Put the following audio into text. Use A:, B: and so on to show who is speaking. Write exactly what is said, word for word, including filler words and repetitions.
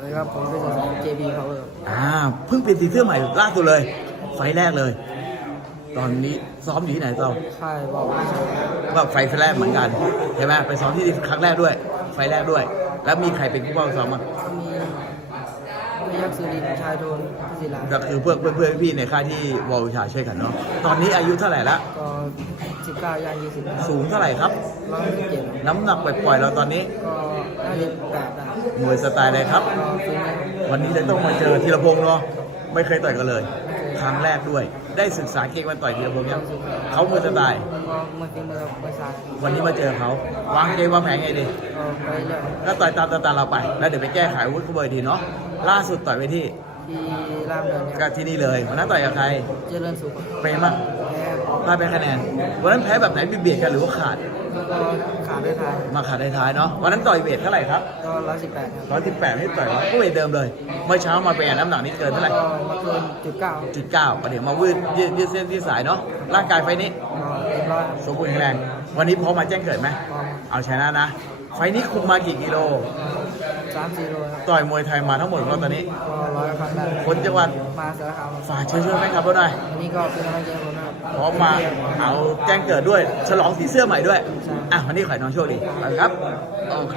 A: ดีครับผมเป็นสส เจ บี Power
B: อ่าเพิ่งเปลี่ยนสีเสื้อใหม่ล่าสุดเลย ไฟล์แรกเลย ตอนนี้ซ้อมอยู่ที่ไหนต่อ
A: ค่ายบอกว่า
B: ก็ไฟล์แรกเหมือนกันใช่ไหมไปซ้อมที่ครั้งแรกด้วย ไฟล์แรกด้วย แล้วมีใครเป็นผู้ป้องซ้อมมั้ง
A: มีพยัคฆ์สุรินทร์ชายโทนพิศิลา
B: ก็คือเพื่อนเพื่อนเพื่อนพี่ในค่ายที่วอลวิชาช่วยกันเนาะตอนนี้อายุเท่าไหร่ละ
A: ก็สิบเก้าย่างยี่สิบ
B: สูงเท่าไหร่ครับ
A: ร้อยสิบเจ็ด
B: น้ำหนักปล่อยๆเราตอนนี้
A: ก็ห้าสิบแปดได้
B: มวยสไตล์อะไรครับ
A: ก็ฟิล์ม
B: วันนี้เลยต้องมาเจอธีรพงษ์เนาะไม่เคยต่อยกันเลย ครั้งแรกด้วย ได้ศึกษาเก่งวันต่อยธีรพงษ์ยังเขามวยสไตล์
A: ก็มาฟิล์มกับประสาท
B: วันนี้มาเจอเขาวางเกมวางแผนไงดี
A: ก็ไปเรื่อย
B: ก็ต่อยตามตามเราไป แล้วเดี๋ยวไปแก้ไขอาวุ้นเขาเบอร์ดีเนาะล่าสุดต่อยไปที่
A: ที่รามเนินเนี่ย
B: ก็ที่นี่เลยวันนั้นต่อยกับใคร
A: เจริญสุข
B: เป็นมั้ง
A: แพ้
B: พลาดไปคะแนนวันนั้นแพ้แบบไหนเบียดกันหรือว่าขาด
A: ก็ขาดด้วยทาย
B: มาขาดท้ายๆเนาะวันนั้นต่อยเวทเท่าไหร่ครับ
A: ก็ร้อยสิบแปดครับ
B: ร้อยสิบแปดให้ต่อยก็เวทเดิมเลยเมื่อเช้ามาเป็นน้ำหนักนี่เกินเท่าไหร่
A: ก็มาเกินจุดเก้า
B: จุดเก้าประเดี๋ยวมาวืดยืดยืดเส้นยืดสายเนาะร่างกายไฟนี้
A: ก็เต็มร้อยครับ
B: สมบูรณ์แข็งแรงวันนี้พร้อมมาแจ้งเกิดไหม
A: ก็
B: เอาชนะนะ ไฟนี้คุมมากี่กิโล
A: สามสี่โลครับ
B: ต่อยมวยไทยมาทั้งหมดของเราตอนนี้
A: ก็ร้อยครั้งได้
B: คนจังหวัด
A: มาสารคาม
B: ฝากเชิญชวนแฟนคลับเราหน่อย
A: อันนี้ก็เป็นกำลังใจให้ผมนะครับ
B: พร้อมมาเอาแจ้งเกิดด้วยฉลองสีเสื้อใหม่ด้วยอ่ะวันนี้ขอให้น้องโชคดีไปครับโอเค